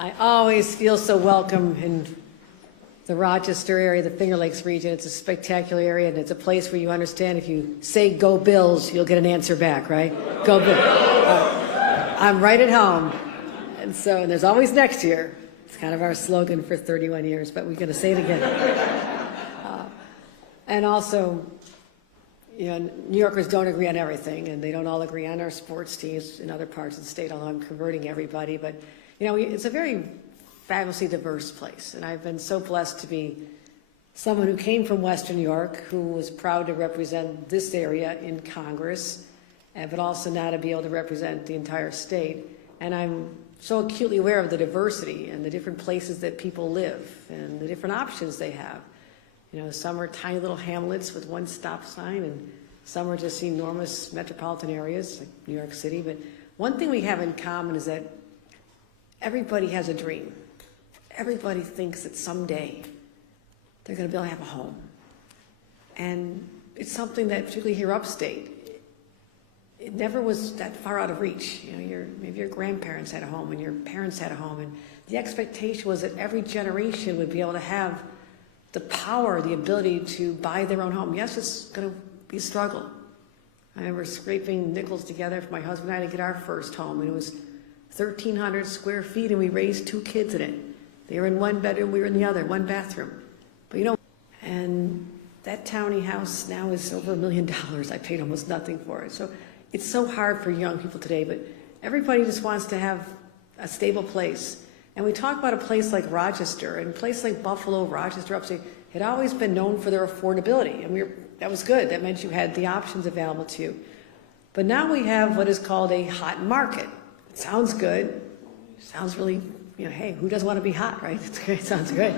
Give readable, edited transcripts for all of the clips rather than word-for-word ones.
I always feel so welcome in the Rochester area, the Finger Lakes region. It's a spectacular area, and it's a place where you understand if you say "Go Bills," you'll get an answer back, right? Go Bills. I'm right at home. And there's always next year. It's kind of our slogan for 31 years, but we're going to say it again. And also, New Yorkers don't agree on everything, and they don't all agree on our sports teams in other parts of the state, although I'm converting everybody. But, it's a very fabulously diverse place, and I've been so blessed to be someone who came from Western New York, who was proud to represent this area in Congress, but also now to be able to represent the entire state. And I'm so acutely aware of the diversity and the different places that people live and the different options they have. Some are tiny little hamlets with one stop sign, and some are just enormous metropolitan areas like New York City. But one thing we have in common is that everybody has a dream. Everybody thinks that someday they're going to be able to have a home. And it's something that, particularly here upstate, it never was that far out of reach. Maybe your grandparents had a home and your parents had a home, and the expectation was that every generation would be able to have the power, the ability to buy their own home. Yes, it's going to be a struggle. I remember scraping nickels together for my husband and I to get our first home, and it was 1,300 square feet, and we raised 2 kids in it. They were in one bedroom, we were in the other, 1 bathroom. But and that tiny house now is over $1 million. I paid almost nothing for it. So it's so hard for young people today, but everybody just wants to have a stable place. And we talk about a place like Rochester, and a place like Buffalo, Rochester, upstate, had always been known for their affordability. And that was good. That meant you had the options available to you. But now we have what is called a hot market. It sounds good. It sounds really, hey, who doesn't want to be hot, right? It's great. It sounds great.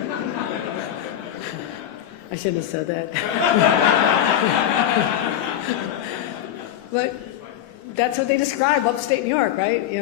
I shouldn't have said that. But that's what they describe upstate New York, right?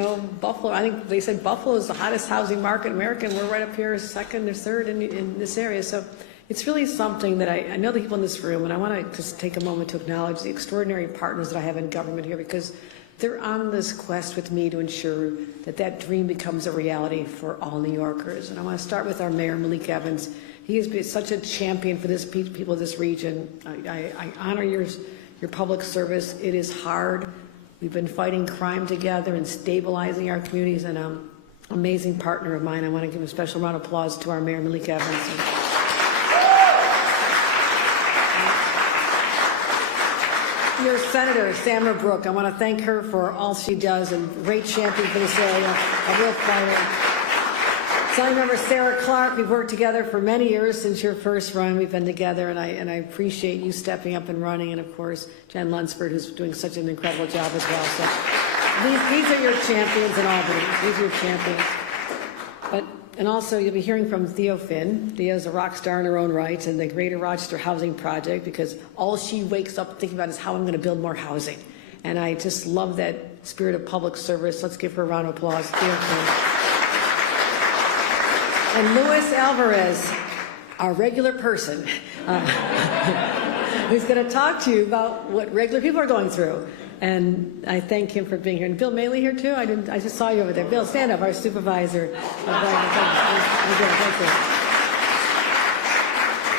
Buffalo, I think they said Buffalo is the hottest housing market in America, and we're right up here second or third in this area. So it's really something that I know the people in this room, and I want to just take a moment to acknowledge the extraordinary partners that I have in government here, because they're on this quest with me to ensure that that dream becomes a reality for all New Yorkers. And I want to start with our mayor, Malik Evans. He has been such a champion for this people of this region. I honor your public service. It is hard. We've been fighting crime together and stabilizing our communities, and an amazing partner of mine. I want to give a special round of applause to our mayor, Malik Evans. Your Senator, Samara Brook, I want to thank her for all she does, and great champion for this area, a real fighter. Assembly Member Sarah Clark, we've worked together for many years since your first run. We've been together, and I appreciate you stepping up and running, and of course, Jen Lunsford, who's doing such an incredible job as well. So these are your champions in Albany. These are your champions. And also, you'll be hearing from Theo Finn. Theo's a rock star in her own right, and the Greater Rochester Housing Project, because all she wakes up thinking about is how I'm going to build more housing. And I just love that spirit of public service. Let's give her a round of applause. Theo Finn. And Luis Alvarez, our regular person, who's going to talk to you about what regular people are going through. And I thank him for being here. And Bill Maley here too? I just saw you over there. Bill, stand up, our supervisor.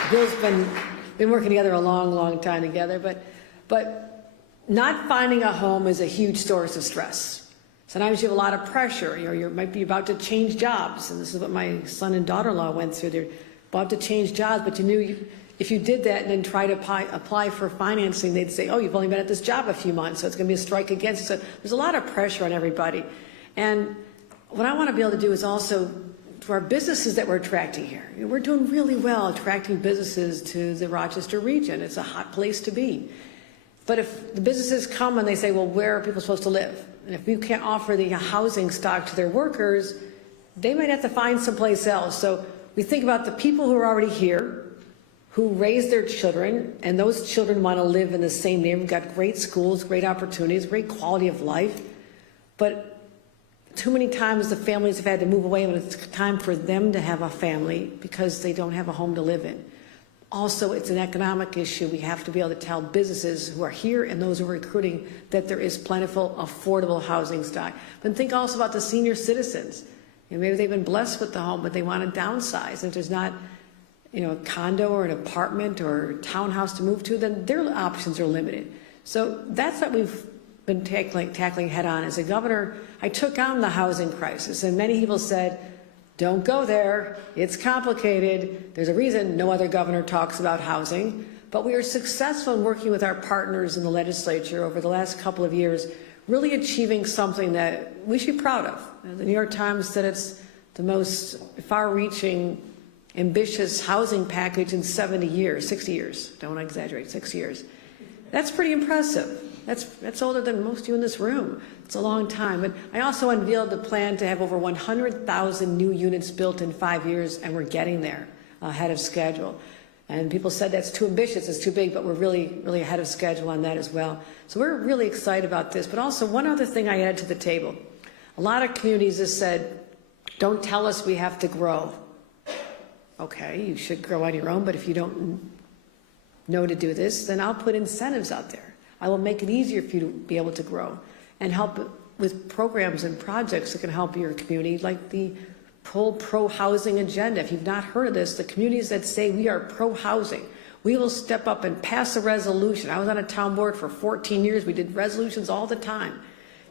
Bill's been working together a long, long time together, but not finding a home is a huge source of stress. Sometimes you have a lot of pressure. You might be about to change jobs, and this is what my son and daughter-in-law went through. They're about to change jobs, but you knew if you did that and then try to apply for financing, they'd say, oh, you've only been at this job a few months, so it's going to be a strike against you. So there's a lot of pressure on everybody. And what I want to be able to do is also, to our businesses that we're attracting here, we're doing really well attracting businesses to the Rochester region. It's a hot place to be. But if the businesses come and they say, well, where are people supposed to live? And if we can't offer the housing stock to their workers, they might have to find someplace else. So we think about the people who are already here, who raise their children, and those children want to live in the same neighborhood. We've got great schools, great opportunities, great quality of life. But too many times the families have had to move away when it's time for them to have a family because they don't have a home to live in. Also, it's an economic issue. We have to be able to tell businesses who are here and those who are recruiting that there is plentiful, affordable housing stock. But think also about the senior citizens. maybe they've been blessed with the home, but they want to downsize. If there's not, a condo or an apartment or a townhouse to move to, then their options are limited. So that's what we've been tackling head on. As a governor, I took on the housing crisis, and many people said, don't go there, it's complicated. There's a reason no other governor talks about housing, but we are successful in working with our partners in the legislature over the last couple of years, really achieving something that we should be proud of. The New York Times said it's the most far-reaching, ambitious housing package in 70 years, 60 years, don't want to exaggerate, 6 years. That's pretty impressive. That's older than most of you in this room. It's a long time. But I also unveiled the plan to have over 100,000 new units built in 5 years, and we're getting there ahead of schedule. And people said that's too ambitious, it's too big, but we're really, really ahead of schedule on that as well. So we're really excited about this. But also one other thing I added to the table. A lot of communities have said, don't tell us we have to grow. Okay, you should grow on your own, but if you don't know to do this, then I'll put incentives out there. I will make it easier for you to be able to grow and help with programs and projects that can help your community, like the pro-housing agenda. If you've not heard of this, the communities that say we are pro-housing, we will step up and pass a resolution. I was on a town board for 14 years. We did resolutions all the time.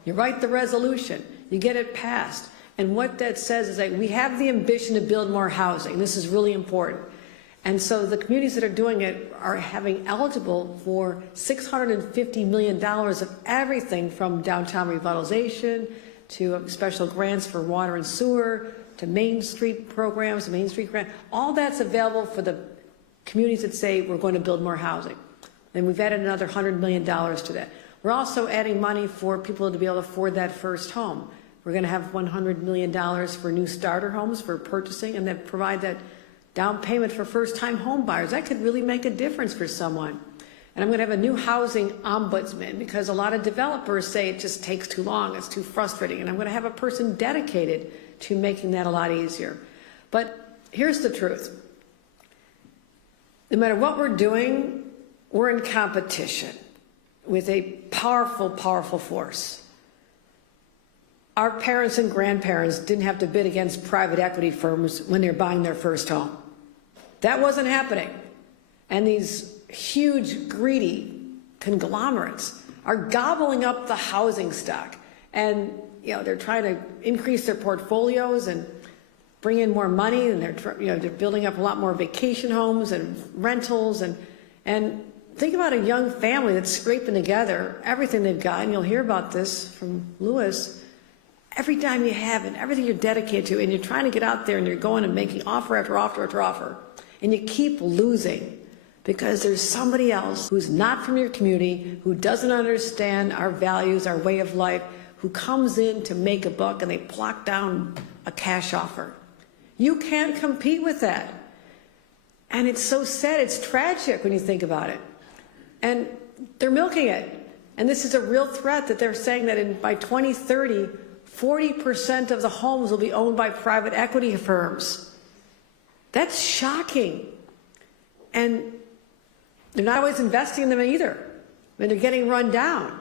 You write the resolution, you get it passed. And what that says is that we have the ambition to build more housing. This is really important. And so the communities that are doing it are having eligible for $650 million of everything from downtown revitalization to special grants for water and sewer to Main Street programs, Main Street grant. All that's available for the communities that say we're going to build more housing. And we've added another $100 million to that. We're also adding money for people to be able to afford that first home. We're going to have $100 million for new starter homes for purchasing, and then provide that down payment for first-time home buyers. That could really make a difference for someone. And I'm going to have a new housing ombudsman, because a lot of developers say it just takes too long, it's too frustrating. And I'm going to have a person dedicated to making that a lot easier. But here's the truth. No matter what we're doing, we're in competition with a powerful, powerful force. Our parents and grandparents didn't have to bid against private equity firms when they're buying their first home. That wasn't happening. And these huge, greedy conglomerates are gobbling up the housing stock. And, they're trying to increase their portfolios and bring in more money, and they're building up a lot more vacation homes and rentals. And think about a young family that's scraping together everything they've got, and you'll hear about this from Lewis. Every time you have it, everything you're dedicated to, and you're trying to get out there and you're going and making offer after offer after offer, and you keep losing because there's somebody else who's not from your community, who doesn't understand our values, our way of life, who comes in to make a buck, and they plop down a cash offer. You can't compete with that. And it's so sad, it's tragic when you think about it. And they're milking it. And this is a real threat that they're saying that by 2030, 40% of the homes will be owned by private equity firms. That's shocking. And they're not always investing in them either. I mean, they're getting run down.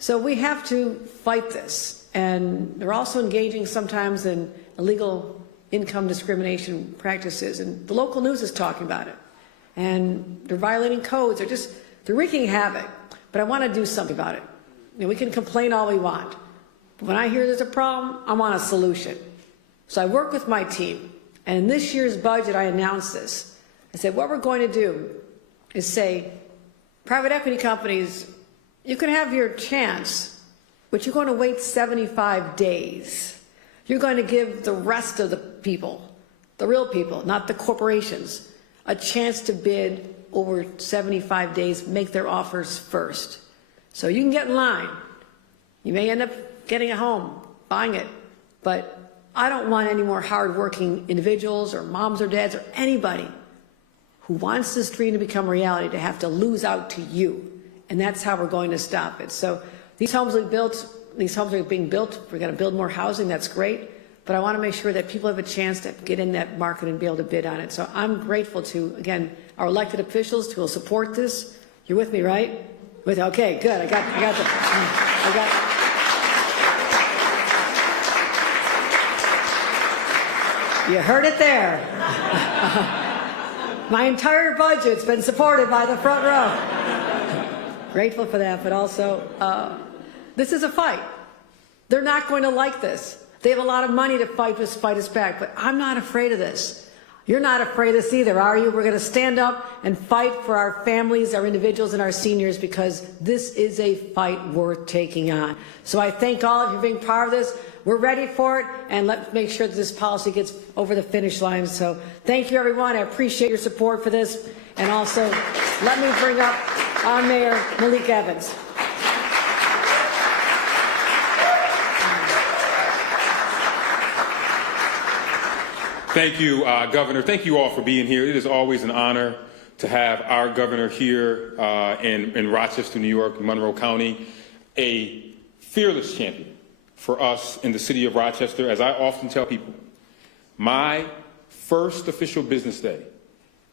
So we have to fight this. And they're also engaging sometimes in illegal income discrimination practices. And the local news is talking about it. And they're violating codes. They're wreaking havoc. But I want to do something about it. We can complain all we want. When I hear there's a problem, I want a solution. So I work with my team, and in this year's budget, I announced this. I said, what we're going to do is say, private equity companies, you can have your chance, but you're going to wait 75 days. You're going to give the rest of the people, the real people, not the corporations, a chance to bid over 75 days, make their offers first. So you can get in line. You may end up getting a home, buying it, but I don't want any more hardworking individuals or moms or dads or anybody who wants this dream to become reality to have to lose out to you. And that's how we're going to stop it. So these homes we built, these homes are being built. We're going to build more housing. That's great. But I want to make sure that people have a chance to get in that market and be able to bid on it. So I'm grateful to, again, our elected officials who will support this. You're with me, right? Okay, good. I got You heard it there. My entire budget's been supported by the front row. Grateful for that, but also, this is a fight. They're not going to like this. They have a lot of money to fight us back, but I'm not afraid of this. You're not afraid of this either, are you? We're going to stand up and fight for our families, our individuals, and our seniors, because this is a fight worth taking on. So I thank all of you for being part of this. We're ready for it, and let's make sure that this policy gets over the finish line. So thank you, everyone. I appreciate your support for this. And also, let me bring up our Mayor, Malik Evans. Thank you, Governor. Thank you all for being here. It is always an honor to have our governor here in Rochester, New York, Monroe County, a fearless champion for us in the city of Rochester. As I often tell people, my first official business day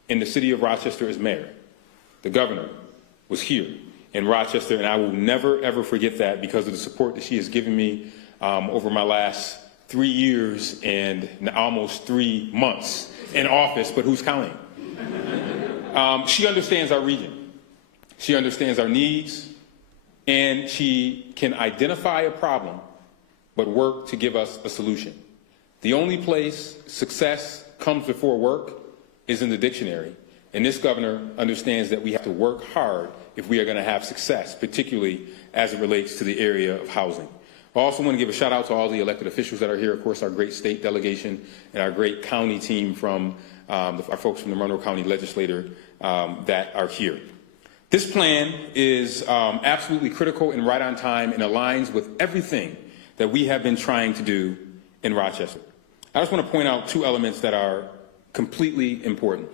in the city of Rochester as mayor, the governor was here in Rochester, and I will never, ever forget that because of the support that she has given me over my last 3 years and almost 3 months in office, but who's counting? She understands our region. She understands our needs, and she can identify a problem, but work to give us a solution. The only place success comes before work is in the dictionary, and this governor understands that we have to work hard if we are going to have success, particularly as it relates to the area of housing. I also want to give a shout out to all the elected officials that are here, of course, our great state delegation and our great county team from our folks from the Monroe County Legislature that are here. This plan is absolutely critical and right on time and aligns with everything that we have been trying to do in Rochester. I just want to point out 2 elements that are completely important.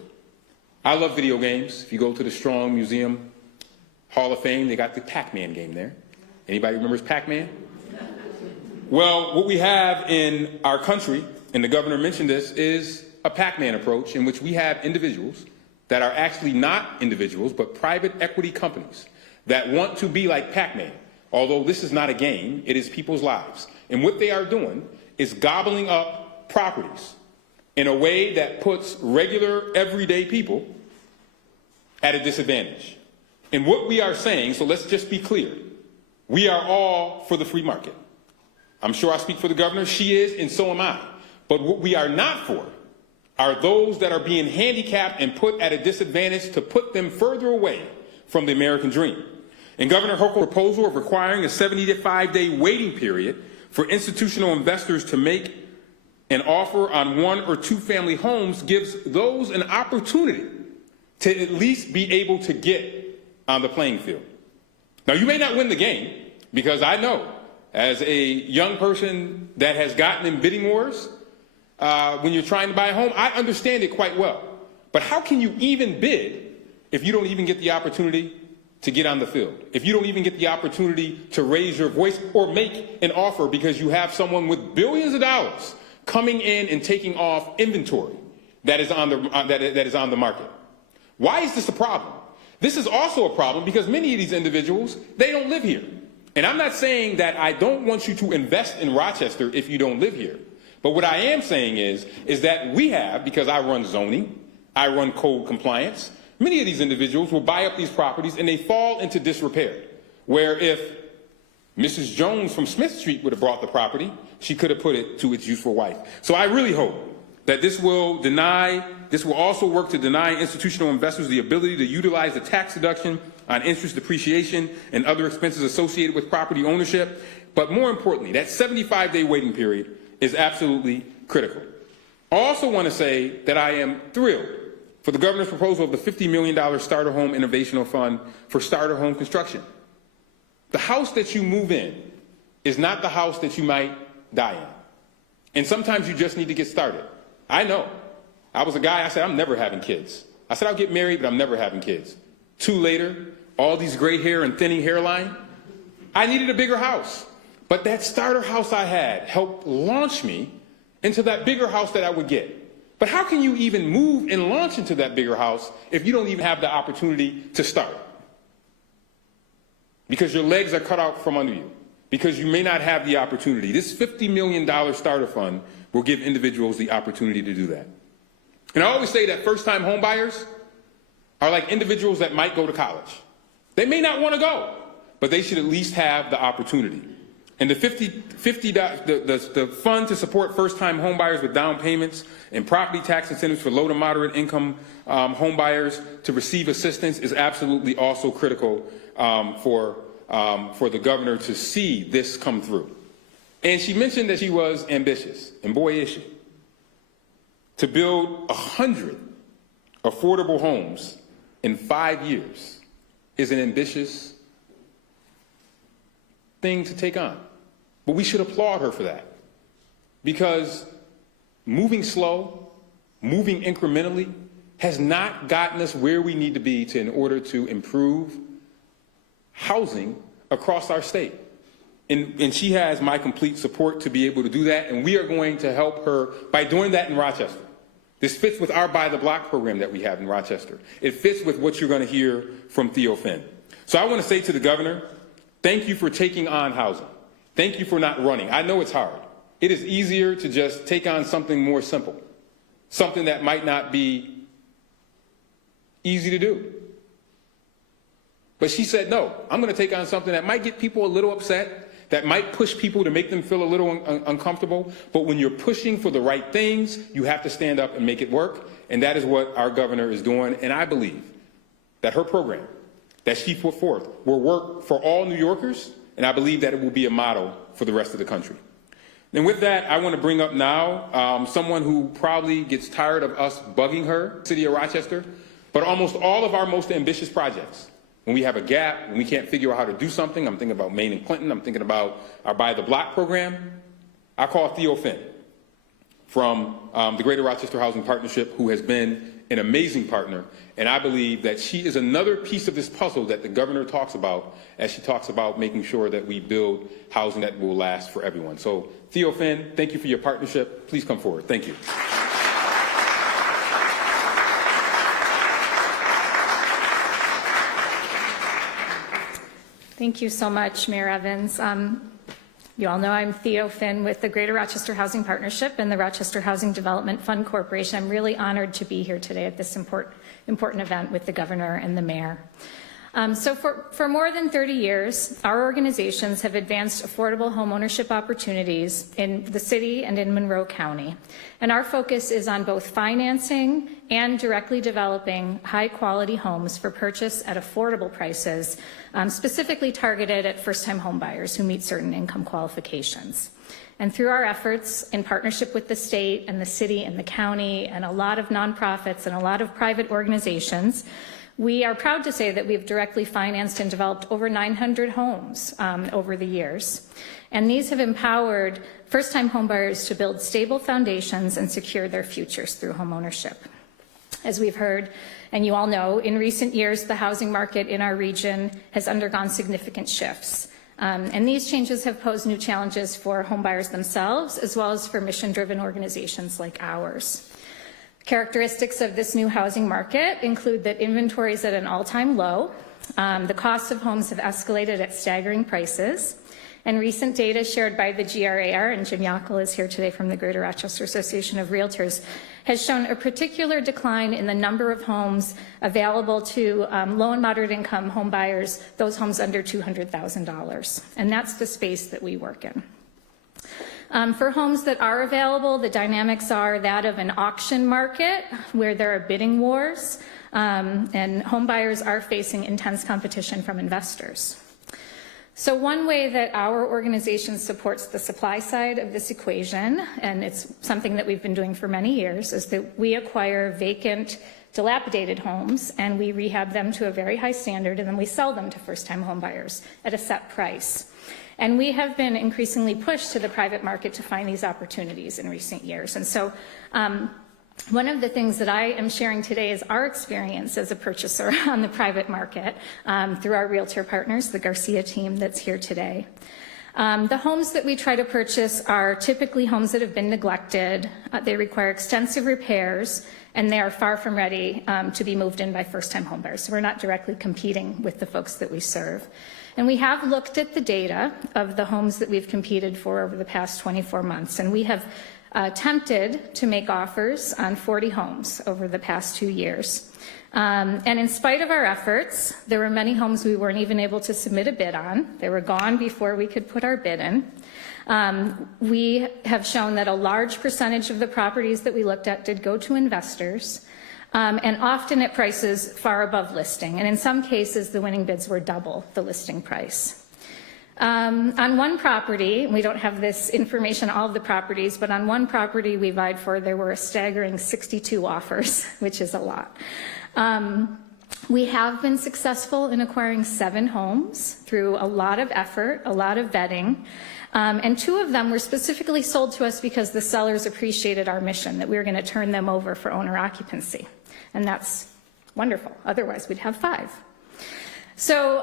I love video games. If you go to the Strong Museum Hall of Fame, they got the Pac-Man game there. Anybody remembers Pac-Man? Well, what we have in our country, and the governor mentioned this, is a Pac-Man approach in which we have individuals that are actually not individuals, but private equity companies that want to be like Pac-Man. Although this is not a game, it is people's lives. And what they are doing is gobbling up properties in a way that puts regular, everyday people at a disadvantage. And what we are saying, so let's just be clear, we are all for the free market. I'm sure I speak for the governor. She is, and so am I. But what we are not for are those that are being handicapped and put at a disadvantage to put them further away from the American dream. And Governor Hochul's proposal of requiring a 75-day waiting period for institutional investors to make an offer on 1 or 2 family homes gives those an opportunity to at least be able to get on the playing field. Now, you may not win the game, because I know, as a young person that has gotten in bidding wars, when you're trying to buy a home, I understand it quite well. But how can you even bid if you don't even get the opportunity to get on the field? If you don't even get the opportunity to raise your voice or make an offer because you have someone with billions of dollars coming in and taking off inventory that is on the market? Why is this a problem? This is also a problem because many of these individuals, they don't live here. And I'm not saying that I don't want you to invest in Rochester if you don't live here. But what I am saying is that we have, because I run zoning, I run code compliance, many of these individuals will buy up these properties and they fall into disrepair. Where if Mrs. Jones from Smith Street would have bought the property, she could have put it to its useful life. So I really hope that this will also work to deny institutional investors the ability to utilize the tax deduction on interest, depreciation, and other expenses associated with property ownership. But more importantly, that 75-day waiting period is absolutely critical. I also want to say that I am thrilled for the governor's proposal of the $50 million Starter Home Innovational Fund for starter home construction. The house that you move in is not the house that you might die in. And sometimes you just need to get started. I know. I was a guy, I said, I'm never having kids. I said, I'll get married, but I'm never having kids. 2 later, all these gray hair and thinning hairline. I needed a bigger house. But that starter house I had helped launch me into that bigger house that I would get. But how can you even move and launch into that bigger house if you don't even have the opportunity to start? Because your legs are cut out from under you. because you may not have the opportunity. This $50 million starter fund will give individuals the opportunity to do that. And I always say that first-time homebuyers are like individuals that might go to college. They may not want to go, but they should at least have the opportunity. And the fund to support first-time homebuyers with down payments and property tax incentives for low to moderate income homebuyers to receive assistance is absolutely also critical for the governor to see this come through. And she mentioned that she was ambitious, and boy is she. To build 100 affordable homes in 5 years is an ambitious thing to take on. But we should applaud her for that, because moving slow, moving incrementally has not gotten us where we need to be in order to improve housing across our state. And she has my complete support to be able to do that, and we are going to help her by doing that in Rochester. This fits with our Buy the Block program that we have in Rochester. It fits with what you're going to hear from Theo Finn. So I want to say to the governor, thank you for taking on housing. Thank you for not running. I know it's hard. It is easier to just take on something more simple, something that might not be easy to do. But she said, no, I'm going to take on something that might get people a little upset, that might push people to make them feel a little uncomfortable. But when you're pushing for the right things, you have to stand up and make it work. And that is what our governor is doing. And I believe that her program that she put forth will work for all New Yorkers. And I believe that it will be a model for the rest of the country. And with that, I want to bring up now someone who probably gets tired of us bugging her, City of Rochester, but almost all of our most ambitious projects. When we have a gap, when we can't figure out how to do something, I'm thinking about Maine and Clinton, I'm thinking about our Buy the Block program, I call Theo Finn from the Greater Rochester Housing Partnership, who has been an amazing partner. And I believe that she is another piece of this puzzle that the governor talks about as she talks about making sure that we build housing that will last for everyone. So Theo Finn, thank you for your partnership. Please come forward. Thank you. Thank you so much, Mayor Evans. You all know I'm Theo Finn with the Greater Rochester Housing Partnership and the Rochester Housing Development Fund Corporation. I'm really honored to be here today at this important event with the governor and the mayor. So for more than 30 years, our organizations have advanced affordable homeownership opportunities in the city and in Monroe County. And our focus is on both financing and directly developing high-quality homes for purchase at affordable prices, specifically targeted at first-time homebuyers who meet certain income qualifications. And through our efforts in partnership with the state and the city and the county and a lot of nonprofits and a lot of private organizations, we are proud to say that we've directly financed and developed over 900 homes over the years. And these have empowered first-time homebuyers to build stable foundations and secure their futures through homeownership. As we've heard, and you all know, in recent years, the housing market in our region has undergone significant shifts. And these changes have posed new challenges for homebuyers themselves, as well as for mission-driven organizations like ours. Characteristics of this new housing market include that inventory is at an all-time low, the costs of homes have escalated at staggering prices, and recent data shared by the GRAR, and Jim Yockel is here today from the Greater Rochester Association of Realtors, has shown a particular decline in the number of homes available to low and moderate income home buyers, those homes under $200,000. And that's the space that we work in. For homes that are available, the dynamics are that of an auction market where there are bidding wars, and home buyers are facing intense competition from investors. So one way that our organization supports the supply side of this equation, and it's something that we've been doing for many years, is that we acquire vacant, dilapidated homes and we rehab them to a very high standard, and then we sell them to first-time home buyers at a set price. And we have been increasingly pushed to the private market to find these opportunities in recent years. And so one of the things that I am sharing today is our experience as a purchaser on the private market through our realtor partners, the Garcia team that's here today. The homes that we try to purchase are typically homes that have been neglected. They require extensive repairs, and they are far from ready to be moved in by first-time homebuyers. So we're not directly competing with the folks that we serve. And we have looked at the data of the homes that we've competed for over the past 24 months, and we have attempted to make offers on 40 homes over the past 2 years. And in spite of our efforts, there were many homes we weren't even able to submit a bid on. They were gone before we could put our bid in. We have shown that a large percentage of the properties that we looked at did go to investors, and often at prices far above listing. And in some cases, the winning bids were double the listing price. On one property, we don't have this information on all of the properties, but on one property we vied for, there were a staggering 62 offers, which is a lot. We have been successful in acquiring 7 homes through a lot of effort, a lot of vetting, and 2 of them were specifically sold to us because the sellers appreciated our mission, that we were going to turn them over for owner occupancy. And that's wonderful. Otherwise, we'd have 5. So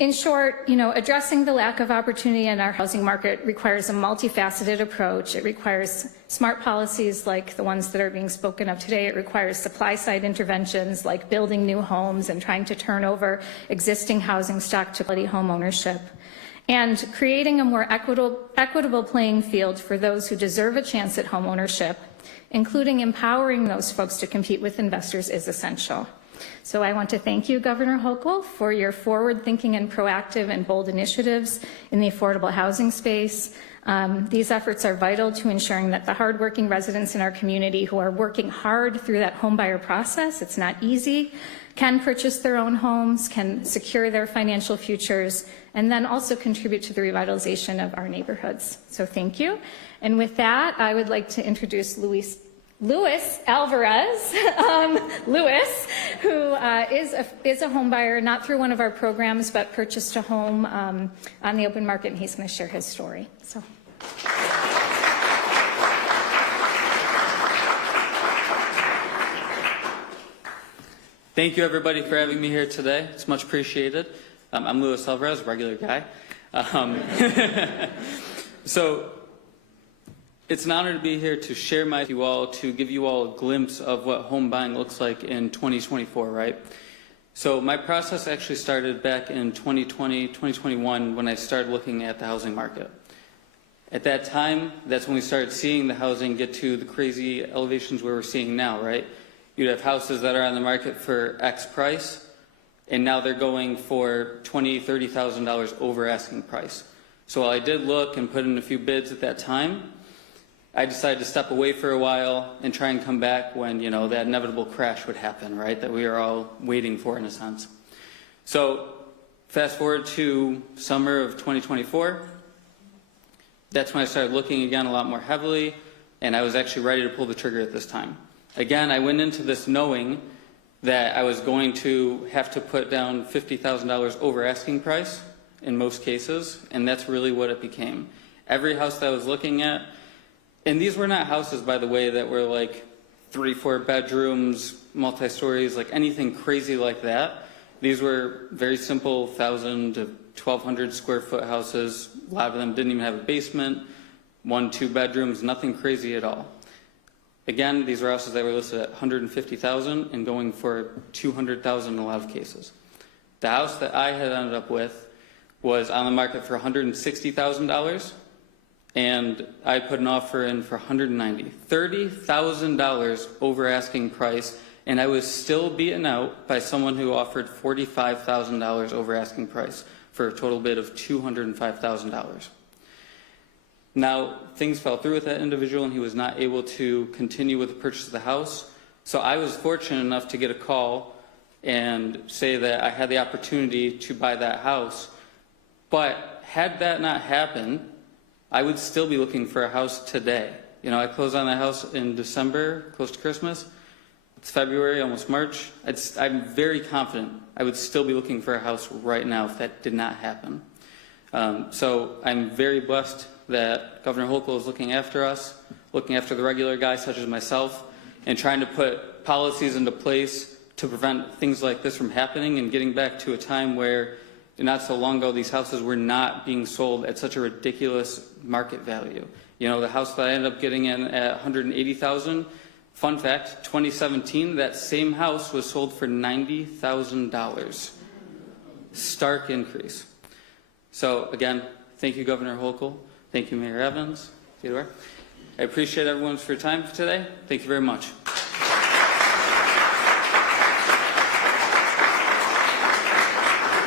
in short, addressing the lack of opportunity in our housing market requires a multifaceted approach. It requires smart policies like the ones that are being spoken of today. It requires supply-side interventions like building new homes and trying to turn over existing housing stock to quality home ownership, and creating a more equitable playing field for those who deserve a chance at home ownership, including empowering those folks to compete with investors, is essential. So I want to thank you, Governor Hochul, for your forward-thinking and proactive and bold initiatives in the affordable housing space. These efforts are vital to ensuring that the hardworking residents in our community who are working hard through that homebuyer process, it's not easy, can purchase their own homes, can secure their financial futures, and then also contribute to the revitalization of our neighborhoods. So thank you. And with that, I would like to introduce Luis Alvarez, who is a home buyer, not through one of our programs, but purchased a home on the open market, and he's going to share his story. So. Thank you, everybody, for having me here today. It's much appreciated. I'm Luis Alvarez, a regular guy. So it's an honor to be here to share with you all, to give you all a glimpse of what home buying looks like in 2024, right? So my process actually started back in 2020, 2021 when I started looking at the housing market. At that time, that's when we started seeing the housing get to the crazy elevations where we're seeing now, right? You'd have houses that are on the market for X price, and now they're going for $20,000, $30,000 over asking price. So while I did look and put in a few bids at that time, I decided to step away for a while and try and come back when, that inevitable crash would happen, right? That we are all waiting for in a sense. So fast forward to summer of 2024. That's when I started looking again a lot more heavily, and I was actually ready to pull the trigger at this time. Again, I went into this knowing that I was going to have to put down $50,000 over asking price in most cases, and that's really what it became. Every house that I was looking at, and these were not houses, by the way, that were like 3-4 bedrooms, multi-stories, like anything crazy like that. These were very simple 1,000 to 1,200 square foot houses. A lot of them didn't even have a basement, 1-2 bedrooms, nothing crazy at all. Again, these were houses that were listed at $150,000 and going for $200,000 in a lot of cases. The house that I had ended up with was on the market for $160,000. And I put an offer in for $190,000, $30,000 over asking price, and I was still beaten out by someone who offered $45,000 over asking price for a total bid of $205,000. Now, things fell through with that individual, and he was not able to continue with the purchase of the house. So I was fortunate enough to get a call and say that I had the opportunity to buy that house. But had that not happened, I would still be looking for a house today. I closed on the house in December, close to Christmas. It's February, almost March. I'm very confident I would still be looking for a house right now if that did not happen. So I'm very blessed that Governor Hochul is looking after us, looking after the regular guys such as myself, and trying to put policies into place to prevent things like this from happening and getting back to a time where not so long ago, these houses were not being sold at such a ridiculous market value. You know, the house that I ended up getting in at $180,000, fun fact, 2017, that same house was sold for $90,000. Stark increase. So again, thank you, Governor Hochul. Thank you, Mayor Evans, Theodore. I appreciate everyone for your time today. Thank you very much.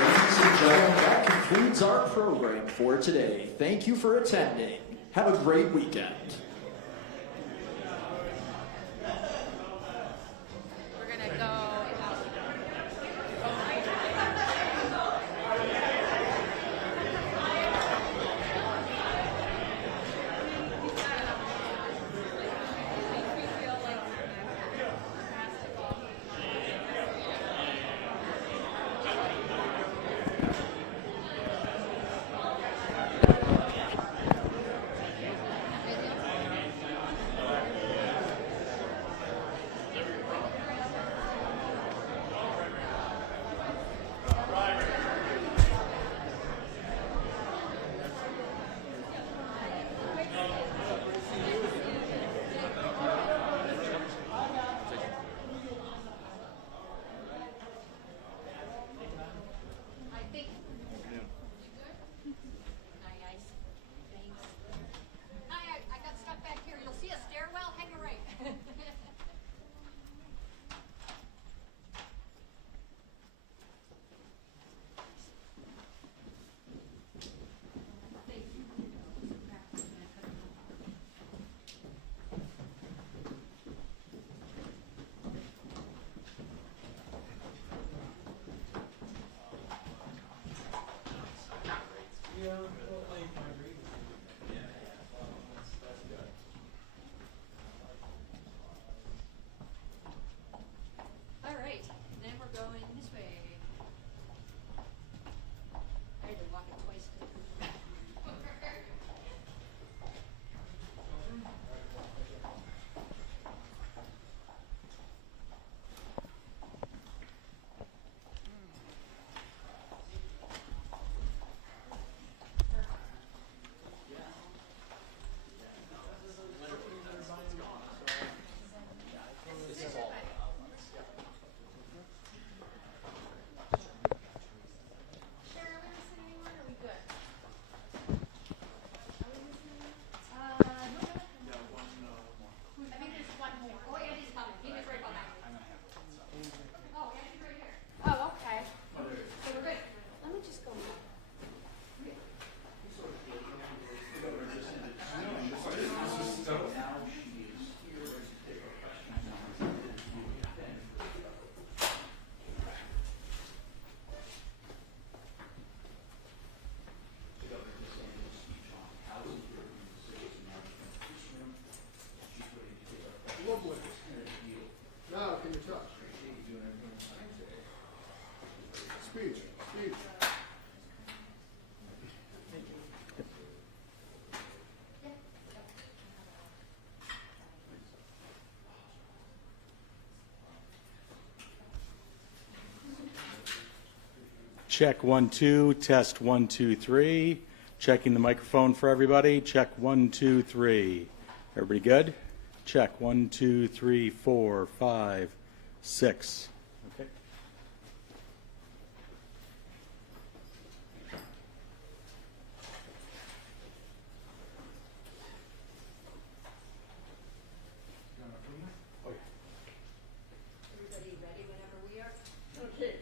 Ladies and gentlemen, that concludes our program for today. Thank you for attending. Have a great weekend. Now, can you touch? Speech. Check 1 2, test 1 2 3. Checking the microphone for everybody. Check 1 2 3. Everybody good? Check 1 2 3 4 5 6. Okay. Everybody ready whenever we are? Okay.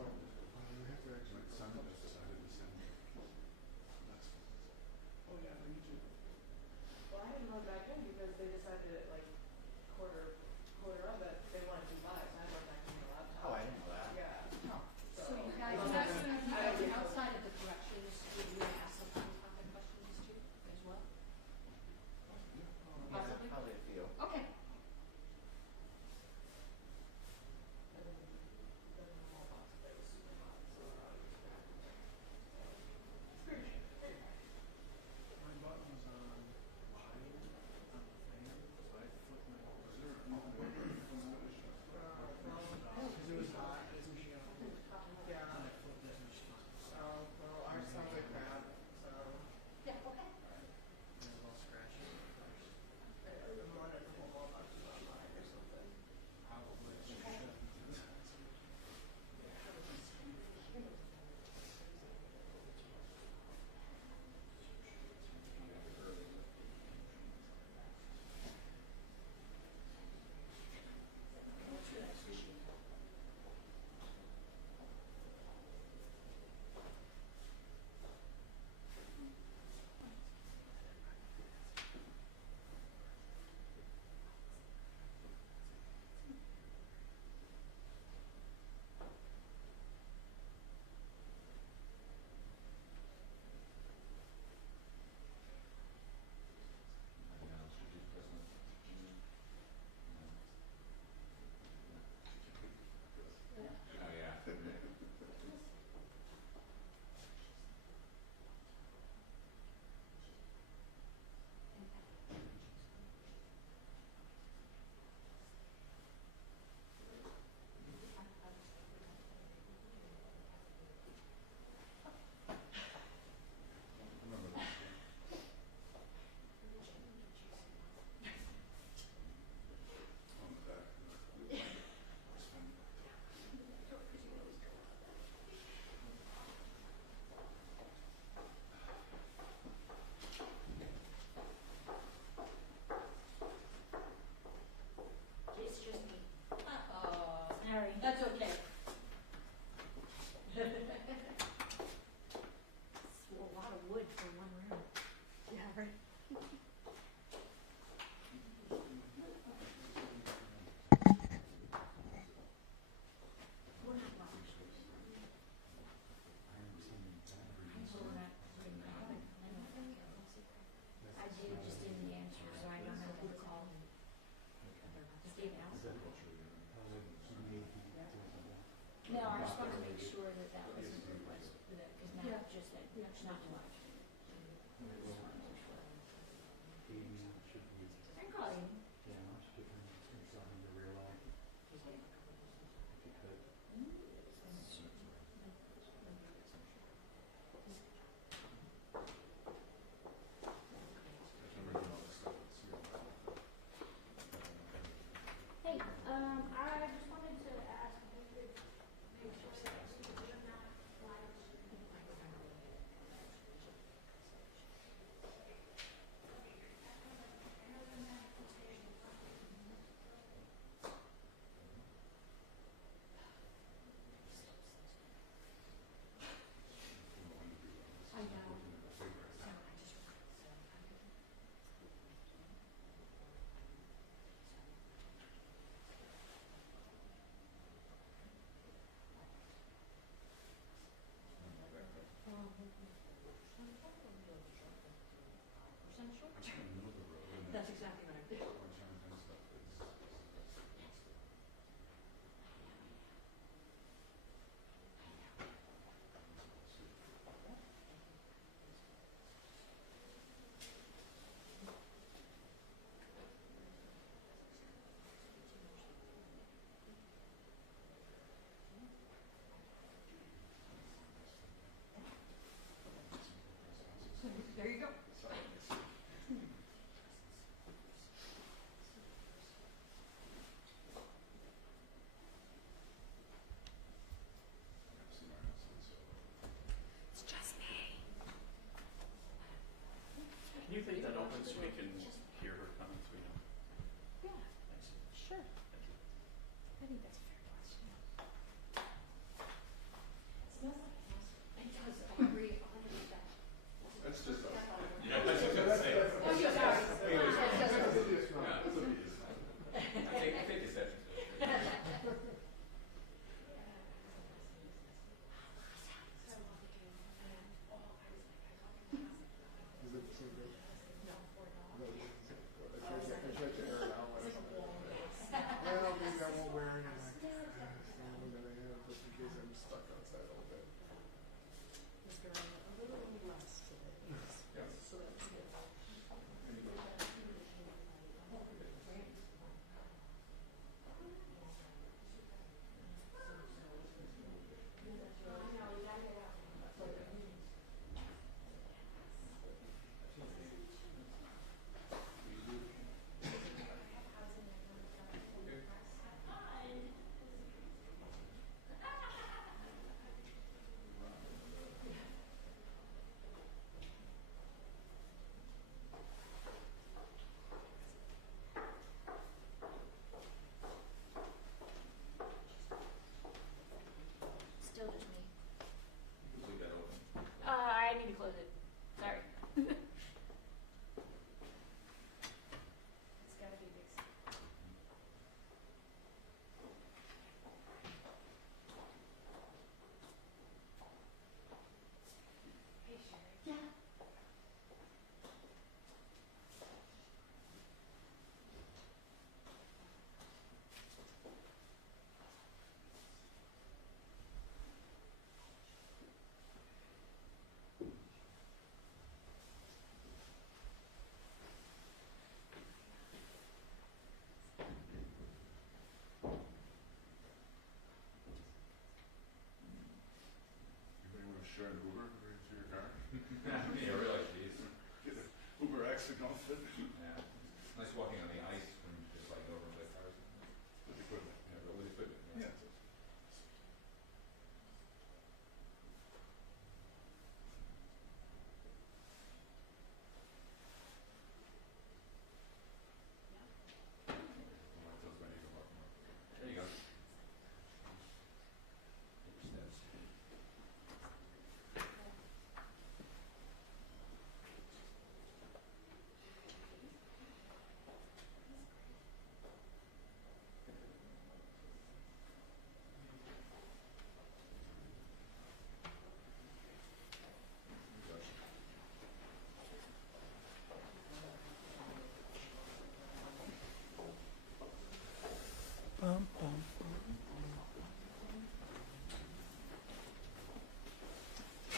You have to actually. My son just decided to send me. Oh, yeah, me too. Well, I didn't know back in because they decided at like quarter of it, they wanted to buy it, so I went back in the laptop. Oh, I didn't know that. Yeah. So you guys, outside of the corrections, would you ask some topic questions too, as well? Possibly? Probably a few. Okay. My button was on wide on the fan, so I flipped my whole. Is there a because it was hot, it was me on. Yeah. And I flipped it and she was Oh, well, ours sounds like crap, so. Yeah, okay. a little scratchy at first. I'm wanting the whole mailbox is online or something. Probably. It's just me. Sorry. That's okay. It's a lot of wood for one room. Yeah, right. We're not wrong. I did, just didn't answer, so I don't know who called him. Steve Nelson? No, I just wanted to make sure that that was a request, because now just that, not too much. Just wanted to make sure. I can call him. Hey, I just wanted to ask if you could make sure that you're not live streaming. I know. That's exactly what I did. There you go. It's just me. Can you leave that open so we can hear her comments? We know. Yeah, Thanks. sure. I think that's a fair question.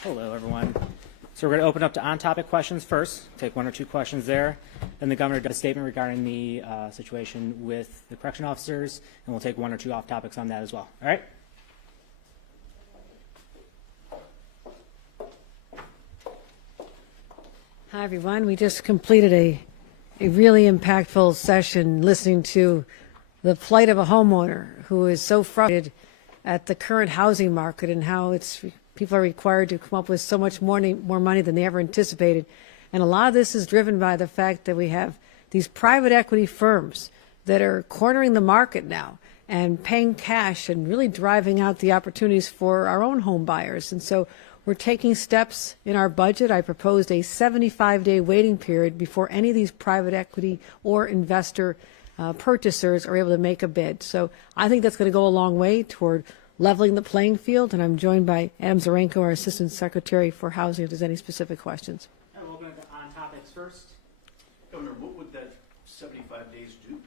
Hello, everyone. So we're going to open up to on-topic questions first, take 1 or 2 questions there. Then the governor does a statement regarding the situation with the correction officers, and we'll take 1 or 2 off topics on that as well. All right? Hi, everyone. We just completed a really impactful session listening to the plight of a homeowner who is so frustrated at the current housing market and how people are required to come up with so much more money than they ever anticipated. And a lot of this is driven by the fact that we have these private equity firms that are cornering the market now and paying cash and really driving out the opportunities for our own home buyers. And so we're taking steps in our budget. I proposed a 75-day waiting period before any of these private equity or investor purchasers are able to make a bid. So I think that's going to go a long way toward leveling the playing field, and I'm joined by Adam Zarenko, our Assistant Secretary for Housing, if there's any specific questions. We'll open it to on topics first. Governor, what would that 75 days do?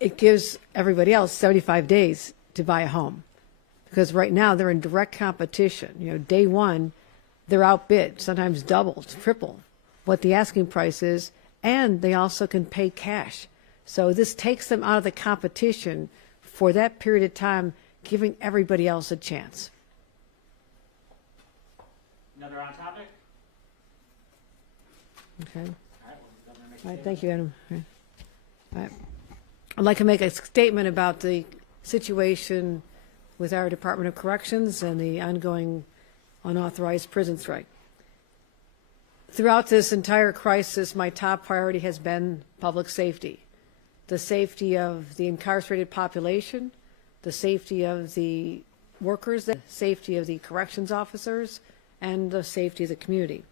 It gives everybody else 75 days to buy a home, because right now they're in direct competition. You know, day one, they're outbid, sometimes double, triple what the asking price is, and they also can pay cash. So this takes them out of the competition for that period of time, giving everybody else a chance. Another on topic? Okay. All right, thank you, Adam. All right. I'd like to make a statement about the situation with our Department of Corrections and the ongoing unauthorized prison strike. Throughout this entire crisis, my top priority has been public safety. The safety of the incarcerated population, the safety of the workers, the safety of the corrections officers, and the safety of the community.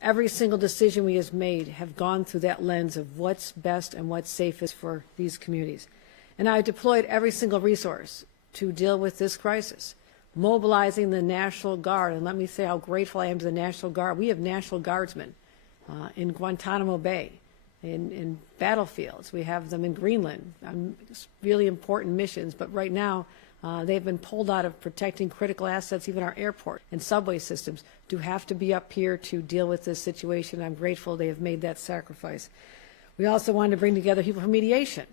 Every single decision we have made have gone through that lens of what's best and what's safest for these communities. And I deployed every single resource to deal with this crisis, mobilizing the National Guard. And let me say how grateful I am to the National Guard. We have National Guardsmen in Guantanamo Bay, in battlefields. We have them in Greenland. Really important missions, but right now they've been pulled out of protecting critical assets. Even our airport and subway systems do have to be up here to deal with this situation. I'm grateful they have made that sacrifice. We also wanted to bring together people for mediation.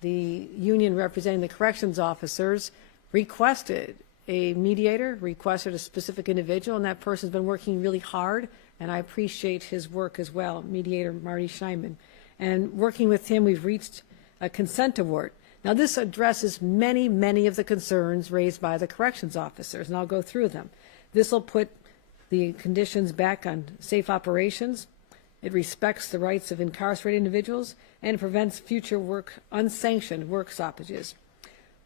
The union representing the corrections officers requested a mediator, requested a specific individual, and that person's been working really hard, and I appreciate his work as well, mediator Marty Scheinman. And working with him, we've reached a consent award. Now, this addresses many, many of the concerns raised by the corrections officers, and I'll go through them. This will put the conditions back on safe operations. It respects the rights of incarcerated individuals, and it prevents future unsanctioned work stoppages.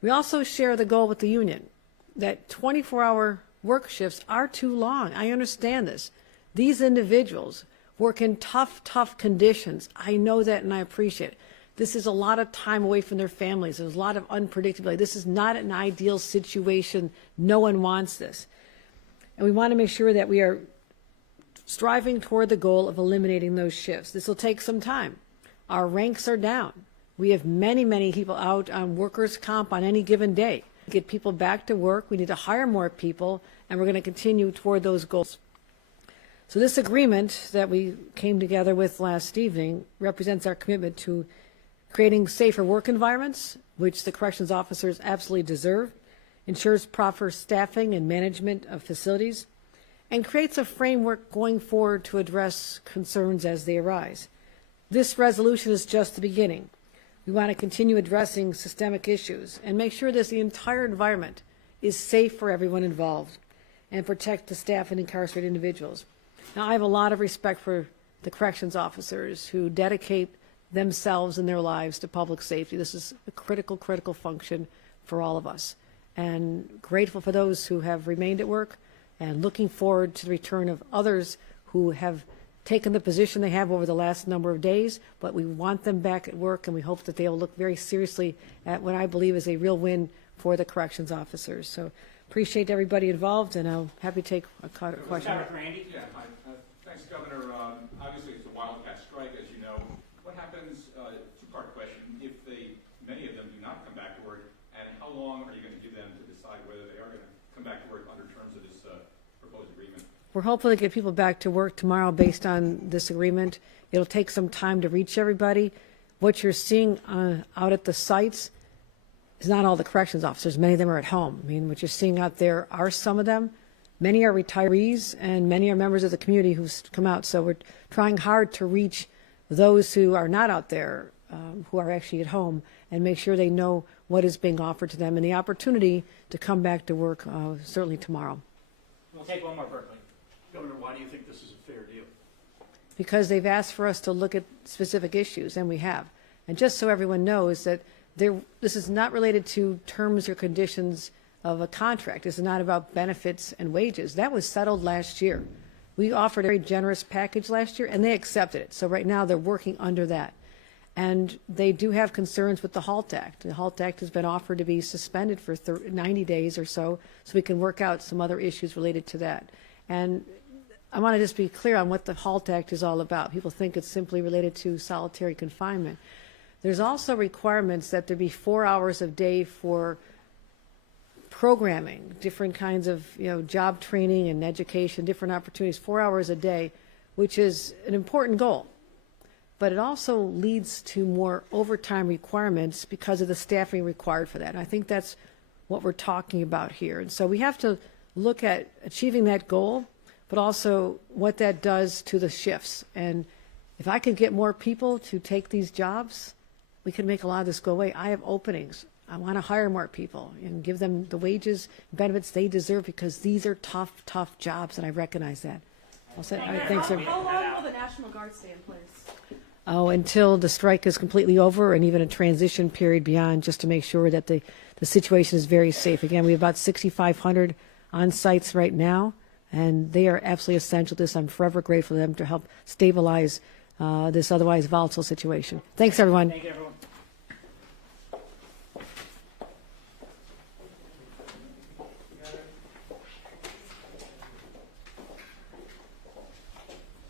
We also share the goal with the union that 24-hour work shifts are too long. I understand this. These individuals work in tough, tough conditions. I know that, and I appreciate it. This is a lot of time away from their families. There's a lot of unpredictability. This is not an ideal situation. No one wants this. And we want to make sure that we are striving toward the goal of eliminating those shifts. This will take some time. Our ranks are down. We have many, many people out on workers' comp on any given day. Get people back to work. We need to hire more people, and we're going to continue toward those goals. So this agreement that we came together with last evening represents our commitment to creating safer work environments, which the corrections officers absolutely deserve, ensures proper staffing and management of facilities, and creates a framework going forward to address concerns as they arise. This resolution is just the beginning. We want to continue addressing systemic issues and make sure that the entire environment is safe for everyone involved and protect the staff and incarcerated individuals. Now, I have a lot of respect for the corrections officers who dedicate themselves and their lives to public safety. This is a critical, critical function for all of us. And grateful for those who have remained at work and looking forward to the return of others who have taken the position they have over the last number of days, but we want them back at work, and we hope that they will look very seriously at what I believe is a real win for the corrections officers. So appreciate everybody involved, and I'm happy to take a question. Randy? Yeah, hi. Thanks, Governor. Obviously, it's a wildcat strike, as you know. What happens, two-part question, if many of them do not come back to work, and how long are you going to give them to decide whether they are going to come back to work under terms of this proposed agreement? We're hopeful to get people back to work tomorrow based on this agreement. It'll take some time to reach everybody. What you're seeing out at the sites is not all the corrections officers. Many of them are at home. I mean, what you're seeing out there are some of them. Many are retirees, and many are members of the community who's come out. So we're trying hard to reach those who are not out there, who are actually at home, and make sure they know what is being offered to them and the opportunity to come back to work certainly tomorrow. We'll take one more, Berkeley. Governor, why do you think this is a fair deal? Because they've asked for us to look at specific issues, and we have. And just so everyone knows that this is not related to terms or conditions of a contract. This is not about benefits and wages. That was settled last year. We offered a very generous package last year, and they accepted it. So right now they're working under that. And they do have concerns with the HALT Act. The HALT Act has been offered to be suspended for 90 days or so we can work out some other issues related to that. And I want to just be clear on what the HALT Act is all about. People think it's simply related to solitary confinement. There's also requirements that there be 4 hours a day for programming, different kinds of job training and education, different opportunities, 4 hours a day, which is an important goal. But it also leads to more overtime requirements because of the staffing required for that. And I think that's what we're talking about here. And so we have to look at achieving that goal, but also what that does to the shifts. And if I could get more people to take these jobs, we can make a lot of this go away. I have openings. I want to hire more people and give them the wages and benefits they deserve because these are tough, tough jobs, and I recognize that. All set? All right, thanks. How long will the National Guard stay in place? Oh, until the strike is completely over and even a transition period beyond, just to make sure that the situation is very safe. Again, we have about 6,500 on sites right now, and they are absolutely essential to this. I'm forever grateful to them to help stabilize this otherwise volatile situation. Thanks, everyone. Thank you, everyone.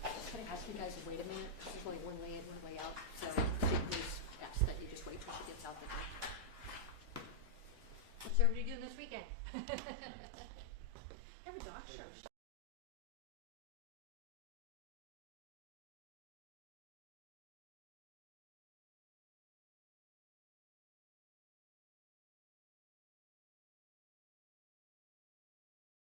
Just gonna ask you guys to wait a minute, because there's only one way in, one way out, so please ask that you just wait till she gets out the door. What's everybody doing this weekend?